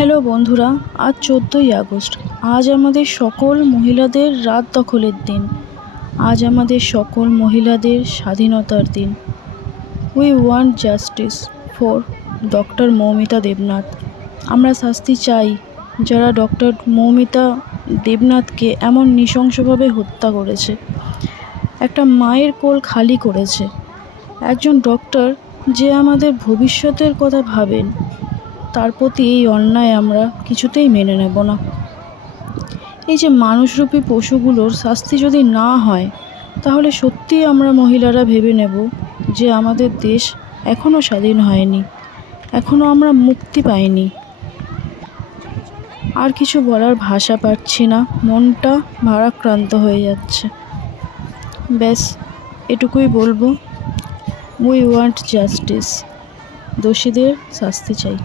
হ্যালো বন্ধুরা, আজ 14ই আগস্ট। আজ আমাদের সকল মহিলাদের রাত দখলের দিন। আজ আমাদের সকল মহিলাদের স্বাধীনতার দিন। We want justice for doctor Moumita দেবনাথ। আমরা শাস্তি চাই যারা ডক্টর মৌমিতা দেবনাথকে এমন নৃশংসভাবে হত্যা করেছে, একটা মায়ের কোল খালি করেছে। একজন ডক্টর যে আমাদের ভবিষ্যতের কথা ভাবেন, তার প্রতি এই অন্যায় আমরা কিছুতেই মেনে নেব না। এই যে মানুষরূপী পশুগুলোর শাস্তি যদি না হয়, তাহলে সত্যিই আমরা মহিলারা ভেবে নেব যে আমাদের দেশ এখনও স্বাধীন হয়নি, এখনও আমরা মুক্তি পাইনি। আর কিছু বলার ভাষা পাচ্ছি না, মনটা ভারাক্রান্ত হয়ে যাচ্ছে। ব্যাস এটুকুই বলবো, উই ওয়ান্ট জাস্টিস। দোষীদের শাস্তি চাই।